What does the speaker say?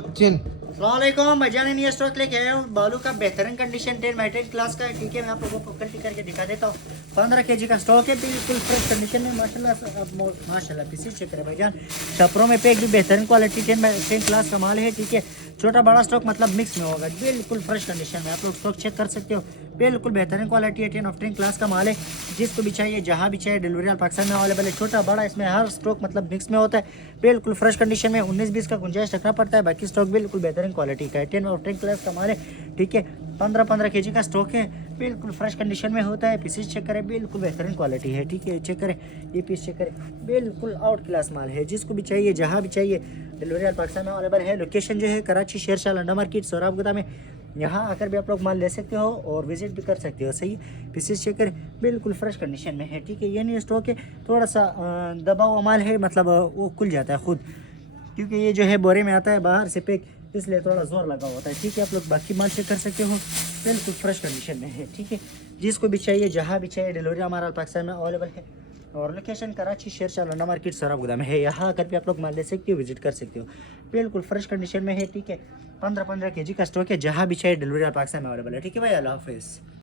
अस्सलामुअलैकुम भाईजान, new stock लेके आया हूँ बालू का बेहतरीन कंडीशन 10 बाई 10 क्लास का है। ठीक है, मैं आप लोगों को पकड़ करके दिखा देता हूँ। 15 केजी का स्टॉक है, बिल्कुल फ्रेश कंडीशन में माशाल्लाह पीसी चेक करें भाईजान। छपरों में पैक भी बेहतरीन क्वालिटी 10 बाई 10 क्लास का माल है। ठीक है, छोटा बड़ा स्टॉक मतलब मिक्स में होगा, बिल्कुल फ्रेश कंडीशन में आप लोग स्टॉक चेक कर सकते हो। बिल्कुल बेहतरीन क्वालिटी है, 10 ऑफ 10 क्लास का माल है। जिसको भी चाहिए जहाँ भी चाहिए डिलीवरी ऑल पाकिस्तान में अवेलेबल है। छोटा बड़ा इसमें हर स्टॉक मतलब मिक्स में होता है। बिल्कुल फ्रेश कंडीशन में 19-20 का गुंजाइश रखना पड़ता है, बाकी स्टॉक बिल्कुल बेहतरीन क्वालिटी का है। 10 ऑफ 10 क्लास का माल है। ठीक है, 15-15 केजी का स्टॉक है, बिल्कुल फ्रेश कंडीशन में होता है। पीसेस चेक करें, बिल्कुल बेहतरीन क्वालिटी है। ठीक है, चेक करें ये पीस चेक करें, बिल्कुल आउट क्लास माल है। जिसको भी चाहिए जहाँ भी चाहिए डिलीवरी ऑल पाकिस्तान में अवेलेबल है। लोकेशन जो है कराची शेरशाह लंडा मार्केट सोराब गोदा में। यहाँ आकर भी आप लोग माल ले सकते हो और विजिट भी कर सकते हो। सही पीसेस चेक करें, बिल्कुल फ्रेश कंडीशन में है। ठीक है, ये नहीं स्टॉक है, थोड़ा सा दबा हुआ माल है, मतलब वो खुल जाता है खुद, क्योंकि ये जो है बोरे में आता है बाहर से पैक, इसलिए थोड़ा जोर लगा होता है। ठीक है, आप लोग बाकी माल चेक कर सकते हो, बिल्कुल फ्रेश कंडीशन में है। ठीक है, जिसको भी चाहिए जहाँ भी चाहिए डिलीवरी हमारा पाकिस्तान में अवेलेबल है। और लोकेशन कराची शेरशाह लंडा मार्केट सोराब गोदा में है। यहाँ आकर भी आप लोग माल ले सकते हो, विजिट कर सकते हो, बिल्कुल फ्रेश कंडीशन में है। ठीक है, 15-15 केजी का स्टॉक है, जहाँ भी चाहिए डिलीवरी पाकिस्तान में अवेलेबल है। ठीक है भाई, अल्लाह हाफिज़।